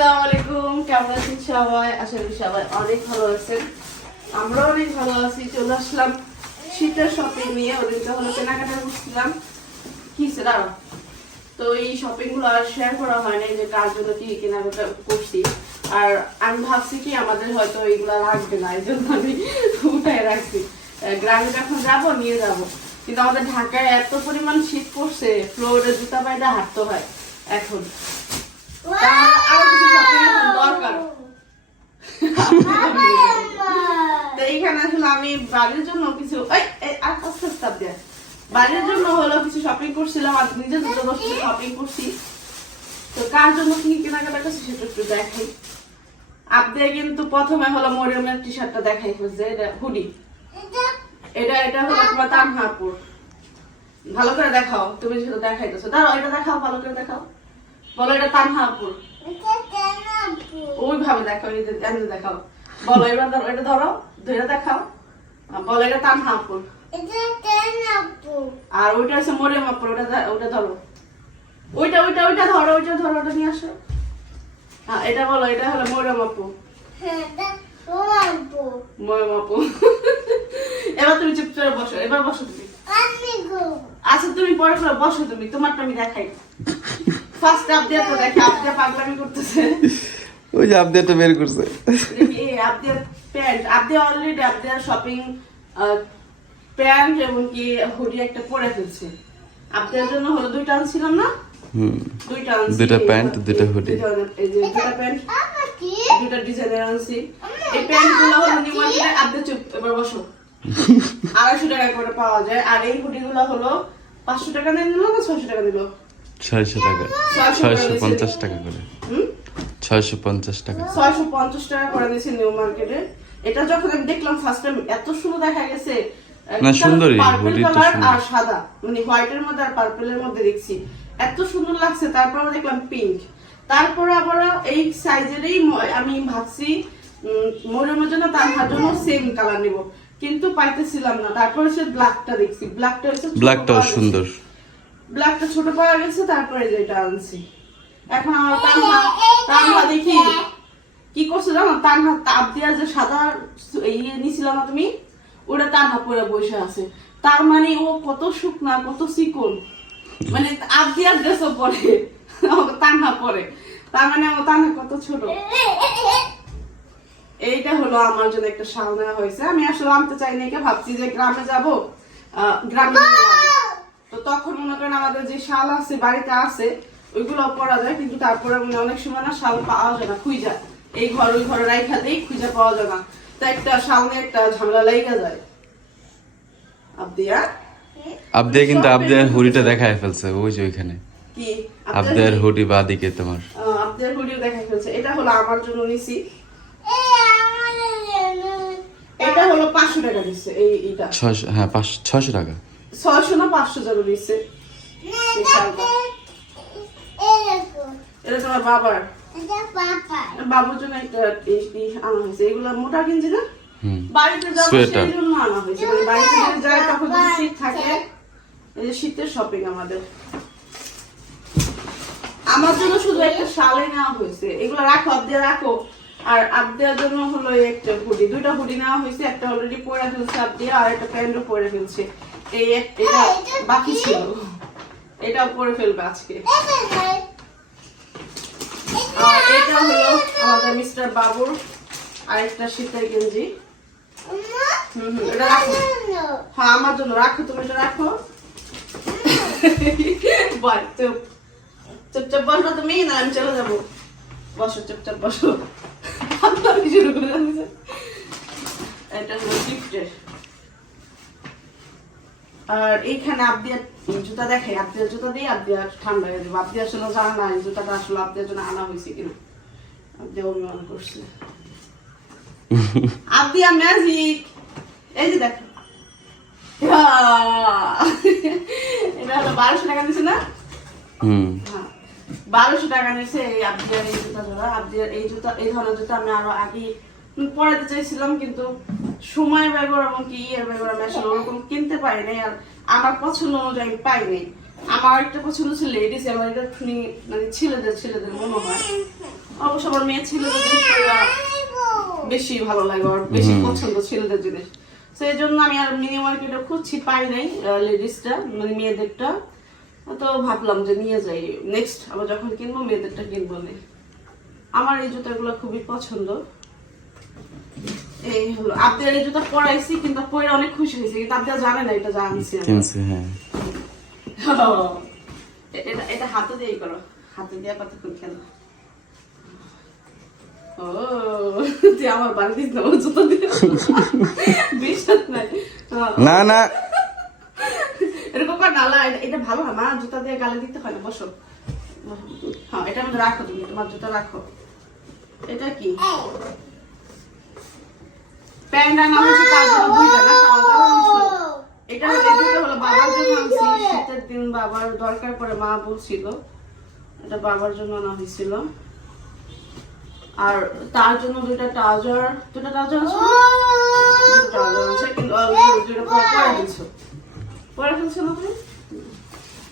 আসসালামু আলাইকুম, কেমন আছেন সবাই? আশা করি সবাই অনেক ভালো আছেন। আমরা অনেক ভালো আছি, চলে আসলাম শীতের শপিং নিয়ে। ওদিনকে হলো কেনাকাটা করছিলাম। কি সে তো এই শপিংগুলো আর শেয়ার করা হয় না যে কার জন্য কি কেনাকাটা করছি। আর আমি ভাবছি কি, আমাদের হয়তো এইগুলো লাগবে না, এই জন্য আমি উঠায় রাখছি। গ্রামে যখন যাব, নিয়ে যাব। কিন্তু আমাদের ঢাকায় এত পরিমাণ শীত পড়ছে ফ্লোরে জুতা বাইরে হাঁটতে হয় এখন তা আরও কিছু shopping এখন দরকার তো এইখানে আমি বাড়ির জন্য কিছু এই, এই, আর আস্তে আস্তে আপ দিয়া। বাড়ির জন্য হলো কিছু শপিং করছিলাম আর নিজের জন্য কিছু শপিং করছি। তো কার জন্য কি কেনাকাটা করছি সেটা একটু দেখাই। আপনি কিন্তু প্রথমে হলো মরিয়মের টি শার্টটা দেখাই হচ্ছে এটা হুডি। এটা? এটা হলো তোমার তানহাপুর। ভালো করে দেখাও তুমি সেটা দেখাইতেছো। দাঁড়াও এটা দেখাও ভালো করে দেখাও। বলো এটা তানহাপুর। ওইভাবে দেখাও এই যে দেখাও। বলো এবার ধরো এটা ধরো ধরে দেখাও। বলো এটা তান তানহাপুর আর ওইটা আছে মরিয়মাপুর ওটা ওটা ধরো। ওইটা ওইটা ওইটা ধরো ওইটা ধরো ওটা নিয়ে আসো। হ্যাঁ এটা বলো এটা হলো মরিয়মাপুর মরিয়মাপুর এবার তুমি চুপ করে বসো এবার বসো তুমি। আচ্ছা তুমি পরে করে বসো তুমি তোমারটা আমি দেখাই। ফার্স্ট আপ দিয়ে তো দেখে আপ দিয়ে পাগলামি করতেছে। ওই যে আপডেটটা বের করছে। দেখি আপ দিয়ে প্যান্ট আপ দিয়ে অলরেডি আপ দিয়ে শপিং প্যান্ট এবং কি হুডি একটা পরে ফেলছে। আপনার জন্য হলো দুইটা আনছিলাম না? হুম। দুইটা আনছি। দুইটা প্যান্ট, দুইটা হুডি। দুইটা- এই যে দুইটা প্যান্ট দুইটা ডিজাইনের আনছি। এই প্যান্ট হলো নিউ আপনি চুপ এবার বসো। আড়াইশো টাকা করে পাওয়া যায়। আর এই হুডি গুলো হলো পাঁচশো টাকা দিয়ে নিল না ছয়শো টাকা দিল ছয়শো টাকা। ছয়শো ছয়শো পঞ্চাশ টাকা করে। হুম? ছয়শো পঞ্চাশ টাকা। ছয়শো পঞ্চাশ টাকা করে দিয়েছে নিউ মার্কেটে। এটা যখন আমি দেখলাম ফার্স্ট টাইম এত সুন্দর দেখা গেছে। না, সুন্দরই, পার্পল hoodie তো। আর সাদা। মানে হোয়াইটের মধ্যে আর পার্পলের মধ্যে দেখছি। এত সুন্দর লাগছে তারপর আবার দেখলাম পিঙ্ক তারপর আবার এই সাইজেরই আমি ভাবছি মরিয়মের জন্য তার জন্য সেম কালার নিব। কিন্তু পাইতেছিলাম না। তারপরে সে ব্ল্যাকটা দেখছি। ব্ল্যাকটা হচ্ছে ব্ল্যাকটাও। সুন্দর। ব্ল্যাকটা ছোট পাওয়া গেছে তারপরে যেটা আনছি। এখন আমার তানহা তানহা দেখি। কি করছ জানো? তানহা তাপ যে সাদা ইয়ে নিছিলাম না তুমি? ওটা তানহা পরে বসে আছে। তার মানে ও কত শুকনা কত চিকন। মানে আপ ড্রেসও পরে আমাকে তানহা পরে। তার মানে আমার তানহা কত ছোট। এইটা হলো আমার জন্য একটা শাল নেওয়া হয়েছে। আমি আসলে আনতে চাই না ভাবছি যে গ্রামে যাব। গ্রামে তো তখন মনে করেন আমাদের যে শাল আছে বাড়িতে আছে ওইগুলো পরা যায় কিন্তু তারপরে মানে অনেক সময় না শাল পাওয়া যায় না খুঁজা। এই ঘর ওই ঘরে রাইখা দেই খুঁজা পাওয়া যায় না। তো একটা শাল নিয়ে একটা ঝামেলা লেগে যায়। আবদিয়া আপডে কিন্তু আপডে হুডিটা দেখায় ফেলছে ওই যে ওইখানে। কি? হুডি? বা দিকে তোমার। দেখা ফেলছে। এটা হলো আমার জন্য নিছি। এটা হলো পাঁচশো টাকা দিচ্ছে এই এইটা ছয়শো হ্যাঁ পাঁচশো ছয়শো টাকা। ছয়শো না পাঁচশো জন্য দিচ্ছে এই শালটা। এটা তোমার বাবার? বাবুর। জন্য একটা এই- এই আনা হয়েছে। এগুলো মোটা কিনছি না? বাড়িতে যাব সেই জন্য আনা হয়েছে। মানে বাড়িতে যদি যাই তখন যদি শীত থাকে এই যে শীতের শপিং আমাদের। আমার জন্য শুধু একটা শালে নেওয়া হয়েছে। এগুলো রাখো আবদিয়া রাখো। আর আবদিয়ার জন্য হলো একটা হুডি। দুইটা হুডি নেওয়া হয়েছে। একটা অলরেডি পরে ফেলছে আবদিয়া আর একটা প্যান্টও পরে ফেলছে। এই এক- এটা বাকি ছিল। এটাও পরে ফেলবে আজকে। আর এটা হলো আমাদের মিস্টার বাবুর আরেকটা শীতের গেঞ্জি। হুম এটা রাখো। হ্যাঁ আমার জন্য রাখো, তুমি এটা রাখো। বল চুপ। চুপচাপ বসো তুমি, না, আমি চলে যাব। বসো, চুপচাপ বসো। শুরু করে এটা হলো গিফটের আর এইখানে আবদিয়ার জুতা দেখে আবদিয়ার জুতা দিয়ে আবদিয়ার ঠান্ডা হয়ে যাবে। আবদিয়া আসলে জানা না এই জুতাটা আসলে আবদিয়ার জন্য আনা হয়েছে কিনা। করছে। ম্যাজিক এই যে দেখো এটা হলো বারোশো টাকা দিছে না? হুম। বারোশো টাকা নিয়েছে এই এই জুতা জোড়া আবদিয়ার এই জুতা এই ধরনের জুতা আমি আরও আগে পড়াতে চাইছিলাম কিন্তু সময় ব্যয় করা এবং কি ইয়ের করা আমি আসলে ওরকম কিনতে পারি নাই আর আমার পছন্দ অনুযায়ী আমি পাই নাই। আমার একটা পছন্দ ছিল লেডিস আমার এটা শুনি মানে ছেলেদের ছেলেদের মনে হয়। অবশ্য আমার মেয়ে ছেলেদের জিনিসটা বেশি ভালো লাগে আর বেশি পছন্দ ছেলেদের জিনিস। তো এই জন্য আমি আর মিনি মার্কেটে খুঁজছি পাই নাই লেডিসটা মানে মেয়েদেরটা। তো ভাবলাম যে নিয়ে যাই নেক্সট আবার যখন কিনবো মেয়েদেরটা কিনবো না। আমার এই জুতাগুলো খুবই পছন্দ। এই হলো আপনার এই জুতা পরাইছি কিন্তু পরে অনেক খুশি হয়েছে কিন্তু আপনারা জানে না এটা জানছি। হ্যাঁ। এটা এটা হাতে দিয়েই করো হাতে দিয়ে কতক্ষণ খেলো। ও তুই আমার বাড়ি দিস না ওর জুতো দিয়ে। বিশ্বাস নাই। না না। এরকম কর এটা- ভালো না মা জুতা দিয়ে গালে দিতে হয় না বসো। হ্যাঁ এটা রাখো তুমি তোমার জুতা রাখো। এটা কি? প্যান্ট আনা হয়েছে তার জন্য দুইটা না এটা দুটো হলো বাবার জন্য আনছি শীতের দিন বাবার দরকার পড়ে মা বলছিল এটা বাবার জন্য আনা হয়েছিল। আর তার জন্য দুইটা ট্রাউজার দুটা ট্রাউজার আছে? দুটো ট্রাউজার আছে কিন্তু অলরেডি দুটো পরে পরে দিছো পরে ফেলছো না তুমি?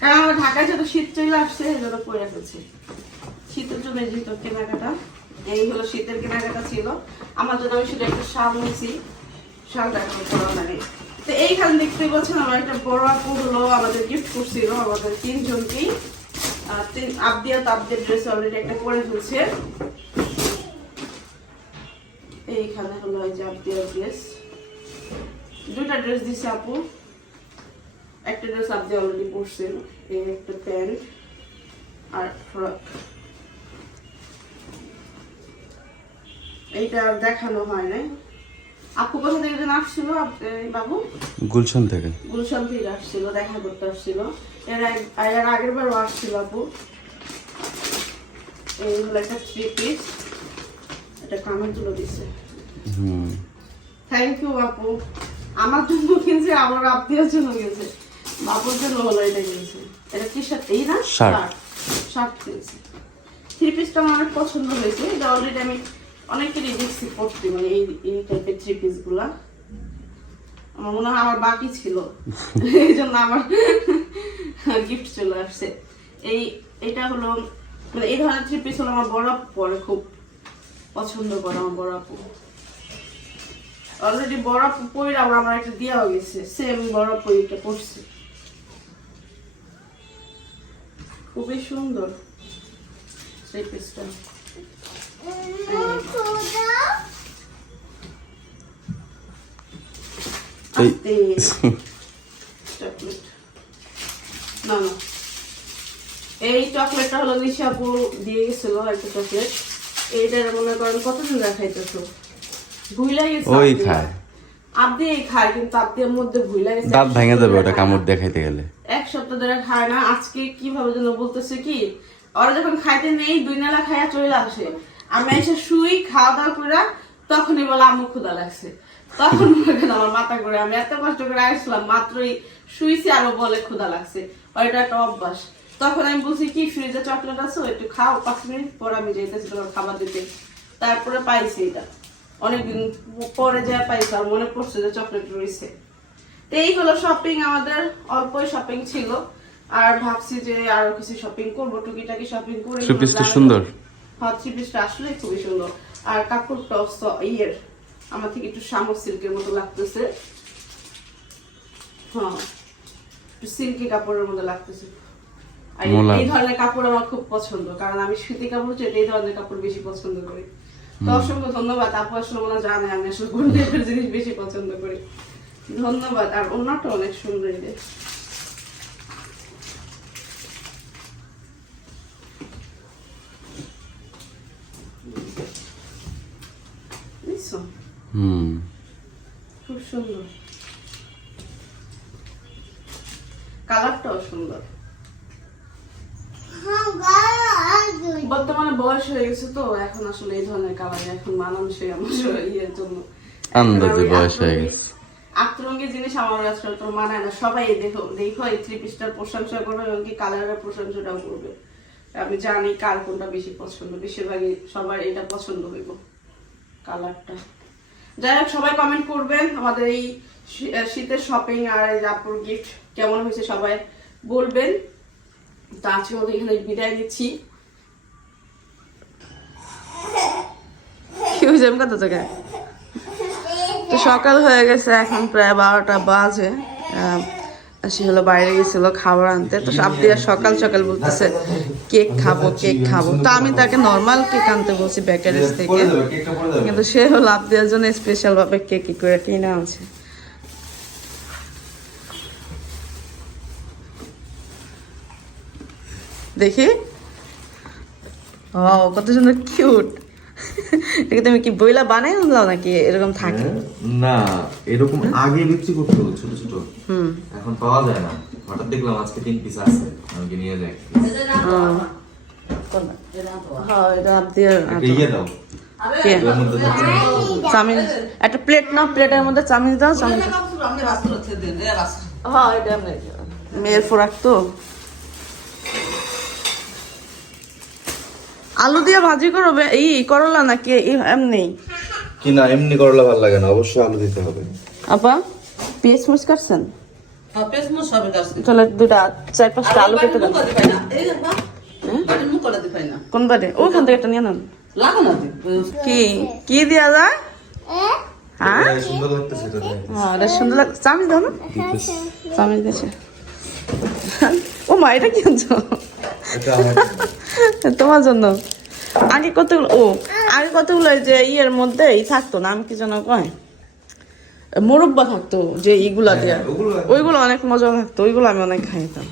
কারণ আমরা ঢাকায় যত শীত চলে আসছে পরে ফেলছি। শীতের জন্য যেহেতু কেনাকাটা। এই হলো শীতের কেনাকাটা ছিল। আমার জন্য আমি শুধু একটা শাল নিয়েছি শালটা এখন লাগে তো এইখানে দেখতে পাচ্ছেন, আমার একটা বড় আপু হলো আমাদের গিফট করছিল আমাদের তিনজনকেই তিন আবদিয়া তাবদের ড্রেস অলরেডি একটা পরে ফেলছে। এইখানে হলো এই যে আবদিয়ার ড্রেস দুটা ড্রেস দিছে আপু। একটা ড্রেস আপনি অলরেডি পরছেন এই একটা প্যান্ট আর ফ্রক এইটা আর দেখানো হয় নাই। আপু কোথা থেকে যেন আসছিল? বাবু? গুলশান থেকে। গুলশান থেকে আসছিল দেখা করতে আসছিল। এর এর আগের বারও আসছিল আপু। এই হলো একটা থ্রি পিস এটা কানের দিছে। থ্যাংক ইউ আপু আমার জন্য কিনছে আমার আত্মীয়ের জন্য কিনছে। বাপুর জন্য হলো এটা কিনছে। এটা কি শার্ট? এই না? Shirt. শার্ট। কিনছে। থ্রি পিসটা আমার অনেক পছন্দ হয়েছে। এটা অলরেডি আমি অনেকেরই দেখছি পড়তে মানে এই এই টাইপের থ্রি পিসগুলা। আমার মনে হয় আমার বাকি ছিল। এই জন্য আমার গিফট চলে আসছে। এই এটা হলো মানে এই ধরনের থ্রি পিস হলো আমার বড় পরে খুব পছন্দ করে আমার বড় আপু। অলরেডি বড় আপু আবার আমার একটা দেওয়া গেছে। সেম বড় আপু এটা পড়ছে খুবই সুন্দর সেই পিসটা এই. চকলেটটা হলো নিশাপু দিয়ে গেছিল একটা চকলেট এইটার মনে করেন কতদিন দেখাইতেছো? ভুইলা গেছে ওই খায়। আপনি খায় কিন্তু আপনির মধ্যে ভুইলা গেছে। দাঁত ভেঙে যাবে ওটা কামড়। দেখাইতে গেলে। এক সপ্তাহ ধরে খায় না। আজকে কীভাবে যেন বলতেছে কি ওরা যখন খাইতে নেই দুই নালা খাইয়া চলে আসে। আমি এসে শুই খাওয়া দাওয়া করে তখনই বলে আম্মু ক্ষুদা লাগছে। তখন মনে আমার মাথা করে আমি এত কষ্ট করে আসলাম মাত্রই শুইছি আরও বলে ক্ষুদা লাগছে। ওইটা একটা অভ্যাস। তখন আমি বলছি কি ফ্রিজে চকলেট আছে? একটু খাও পাঁচ মিনিট পর আমি যেতেছি তোমার খাবার দিতে। তারপরে পাইছি এটা। অনেকদিন পরে যা পাইছি আর মনে পড়ছে যে চকলেট রয়েছে। তো এই হলো শপিং আমাদের অল্পই শপিং ছিল। আর ভাবছি যে আরও কিছু শপিং করব টুকিটাকি শপিং করে। সুন্দর। হ্যাঁ থ্রি পিসটা আসলে খুবই সুন্দর আর ইয়ের আমার থেকে একটু শামুক সিল্কের মতো লাগতেছে। হ্যাঁ একটু সিল্কি কাপড়ের মতো লাগতেছে। আর এই- ধরনের কাপড় আমার খুব পছন্দ কারণ আমি সুতি কাপড় চেয়ে এই ধরনের কাপড় বেশি পছন্দ করি। তো অসংখ্য ধন্যবাদ। আপু আসলে মনে হয় জানে আমি আসলে কোন টাইপের জিনিস বেশি পছন্দ করি। ধন্যবাদ। আর অন্যটা অনেক সুন্দর কালারটাও সুন্দর। বর্তমানে বয়স হয়ে গেছে তো এখন আসলে এই ধরনের কালার এখন মানানসই আমার ইয়ের জন্য। আন্দাজে আমি বয়স হয়ে গেছে। আতরঙ্গি জিনিস আমার আসলে তো মানায় না। সবাই দেখো দেখো এই থ্রি পিসটার প্রশংসা করবে এবং কি কালারের প্রশংসাটাও করবে। আমি জানি কার কোনটা বেশি পছন্দ বেশিরভাগই সবার এটা পছন্দ হইব কালারটা যাই হোক সবাই কমেন্ট করবেন আমাদের এই শীতের শপিং আর আপুর গিফট কেমন হয়েছে সবাই বলবেন। তো আজকের মতো এখানে বিদায় থেকে। তো সকাল হয়ে গেছে, এখন প্রায় বারোটা বাজে। সে হলো বাইরে গেছিল খাবার আনতে। তো সাবদিয়া সকাল সকাল বলতেছে, কেক খাব কেক খাব। তো আমি তাকে নর্মাল কেক আনতে বলছি বেকারিজ থেকে। কিন্তু সে হলো আবদিয়ার জন্য স্পেশাল ভাবে কেক করে কিনে আনছে। দেখি? ও কত সুন্দর কিউট এটা তুমি কি বইলা বানাই আনলাও নাকি? এরকম থাকে? না এরকম আগে বিক্রি করতো ছোট ছোট। হুম। এখন পাওয়া যায় না। হঠাৎ দেখলাম আজকে তিন পিস আছে। আমাকে নিয়ে যাই। হ্যাঁ এটা ইয়ে দাও। কে? এর মধ্যে দাও। চাউমিন একটা প্লেট না প্লেটের মধ্যে চাউমিন দাও হ্যাঁ এটা মেয়ের ফোরাক তো। আলু দিয়ে ভাজি করবে এই করলা নাকি এমনি? কি না এমনি করলা ভালো লাগে না অবশ্যই আলু দিতে হবে। আপা পেঁয়াজ মুচ কাটছেন? হ্যাঁ, মরিচ। তাহলে দুটা চার পাঁচটা আলু কেটে দেন। কোন ওইখান থেকে একটা নিয়ে নেন। কি কি দেওয়া যায়? হ্যাঁ? সুন্দর লাগতেছে। হ্যাঁ দাও না। দিতেছি। দিয়েছে। মা এটা কি আনছো এটা আমার তোমার জন্য? আগে কতগুলো ও আগে কতগুলো যে ইয়ের মধ্যে ই থাকতো নাম কি যেন কয়? মোরব্বা থাকতো যে ইগুলা দেয়া। হ্যাঁ, ওইগুলো অনেক মজা থাকতো ওইগুলো আমি অনেক খাইতাম।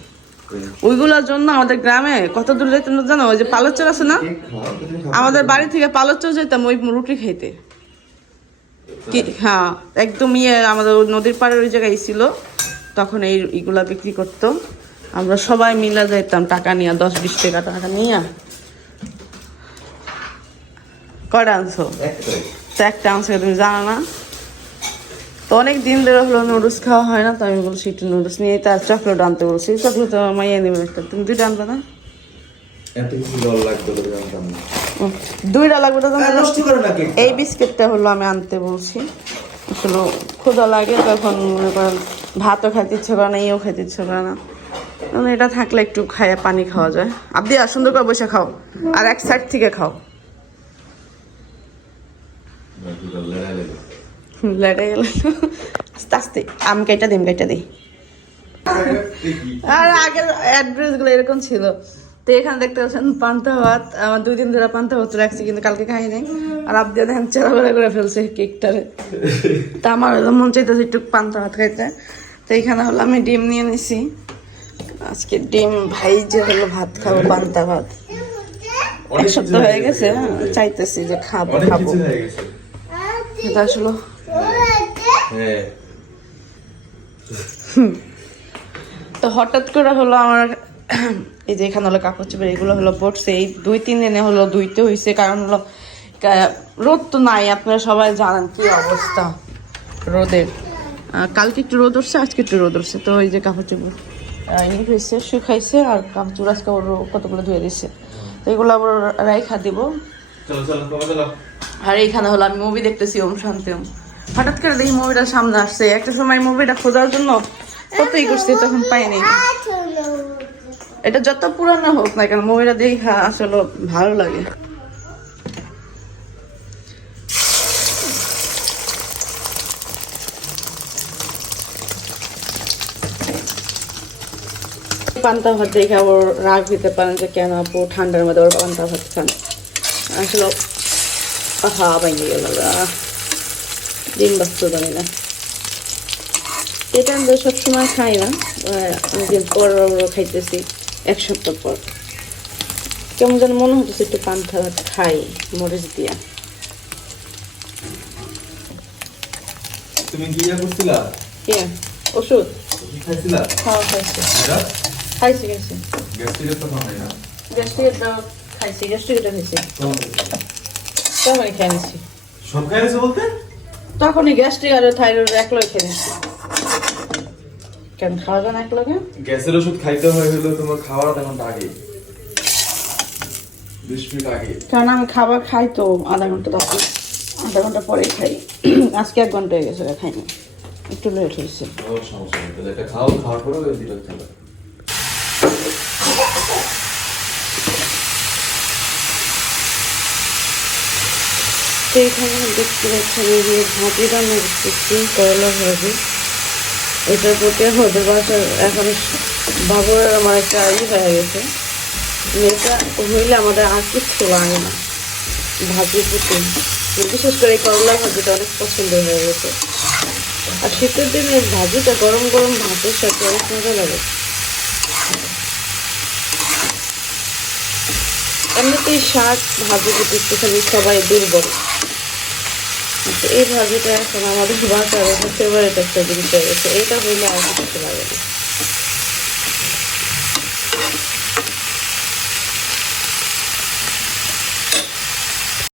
ওইগুলোর জন্য আমাদের গ্রামে কত দূর যেতাম জানো? ওই যে পালচ্চর আছে না। আমাদের বাড়ি থেকে পালচ্চর যেতাম ওই রুটি খাইতে। কি হ্যাঁ একদম ইয়ে আমাদের ওই নদীর পাড়ের ওই জায়গায় ছিল। তখন এই ইগুলা বিক্রি করতো। আমরা সবাই মিলে যাইতাম টাকা নিয়ে দশ বিশ টাকা টাকা নিয়ে। কয়টা আনছো। তো একটা আনছো তুমি জানো না? তো অনেক দিন ধরে হলো নুডলস খাওয়া হয় না তো আমি বলছি একটু নুডলস নিয়ে তার চকলেট আনতে বলছি চকলেট মাইয়ে নেবে একটা। তুমি দুইটা আনবে না? দুইটা লাগবে তো। এই বিস্কিটটা হলো আমি আনতে বলছি। আসলে ক্ষুদা লাগে তখন মনে করেন ভাতও খাইতে ইচ্ছে করে না ইয়েও খাইতে ইচ্ছে করে না। এটা থাকলে একটু খাইয়া পানি খাওয়া যায়। আপনি আর সুন্দর করে বসে খাও। আর এক সাইড থেকে খাও। লেগে। গেল। আস্তে আস্তে। আমি কেটে দিই কেটে দিই। আর আগের অ্যাড্রেসগুলো এরকম ছিল। তো এখানে দেখতে পাচ্ছেন, পান্তা ভাত। আমার দুই দিন ধরে পান্তা ভাত রাখছি, কিন্তু কালকে খাই নাই। আর আপনি দেখেন চেরাবেলা করে ফেলছে কেকটারে। তা আমার মন চাইতেছে একটু পান্তা ভাত খাইতে। তো এখানে হলো আমি ডিম নিয়ে নিছি। আজকে ডিম ভাই যে হলো ভাত খাব পান্তা ভাত। এক সপ্তাহ হয়ে গেছে হ্যাঁ, চাইতেছি যে খাব খাব। এটা আসলে। হ্যাঁ। তো হঠাৎ করে হলো আমার এই যে এখানে হলো কাপড় চোপড় এগুলো হলো পড়ছে। এই দুই তিন দিনে হলো দুইতে হয়েছে কারণ হলো রোদ তো নাই আপনারা সবাই জানেন কি অবস্থা রোদের। কালকে একটু রোদ উঠছে আজকে একটু রোদ উঠছে। তো এই যে কাপড় চোপড় ই হয়েছে শুকাইছে আর চোপড় আজকে ওর কতগুলো ধুয়ে দিচ্ছে তো এগুলো আবার রাইখা দিব। আর এইখানে হলো আমি মুভি দেখতেছি ওম শান্তি ওম। হঠাৎ করে দেখি মুভিটা সামনে আসছে। একটা সময় মুভিটা খোঁজার জন্য কতই করছি তখন পাইনি এটা যত পুরানো হোক না কেন মুভিটা দেখা আসলে ভালো লাগে। পান্তা ভাত দেখে আবার রাগ দিতে পারেন যে কেন আপু ঠান্ডার মধ্যে আবার পান্তা ভাত খান? আসলে আহা ভেঙে গেল ডিম বাস্তু জানি না। এটা আমরা সবসময় খাই না। অনেকদিন পর খাইতেছি এক সপ্তাহ পর। কেমন যেন মনে হচ্ছে একটু পান্তা ভাত খাই মরিচ দিয়া। তুমি কি ইয়ে করছিলা? কে ওষুধ? খাইছিলা? খাওয়া খাইছি। খাইছি খাইছি গ্যাস্ট্রিকের তো খাইছি গ্যাস্ট্রিকটা খাইছি তখনই খেয়ে নিছি। সব খাইছে বলতে? তখনই গ্যাস্ট্রিক আর থাইরয়েড একলাই খেয়ে নিছি। কেন খাওয়া যায় না একলগে? গ্যাসের ওষুধ খাইতে হয় হলো তোমার খাওয়ার আধা ঘণ্টা আগে। বিশ মিনিট আগে। কারণ আমি খাবার খাই তো আধা ঘণ্টা আধা ঘণ্টা পরেই খাই। আজকে এক ঘণ্টা হয়ে গেছে খাইনি একটু লেট হয়েছে। কোনো সমস্যা নেই। তাহলে এটা খাও খাওয়ার পরে খেলো তো দেখতে পাচ্ছেন এই যে ভাজি রান্না করতেছি করলা ভাজি। এটার প্রতি আমাদের বাসার এখন বাবুর আমার একটা ই হয়ে গেছে। এটা হইলে আমাদের আর কিচ্ছু লাগে না ভাজির প্রতি। বিশেষ করে করলা ভাজিটা অনেক পছন্দ হয়ে গেছে। আর শীতের দিনে ভাজিটা গরম গরম ভাতের সাথে অনেক মজা লাগে। এমনিতেই শাক দেখতে থাকি সবাই দুর্বল। কিন্তু এই ভাজিটা এখন আমাদের বাসার ফেভারিট একটা জিনিস হয়ে গেছে। এইটা হইলে আর কিছু লাগে না।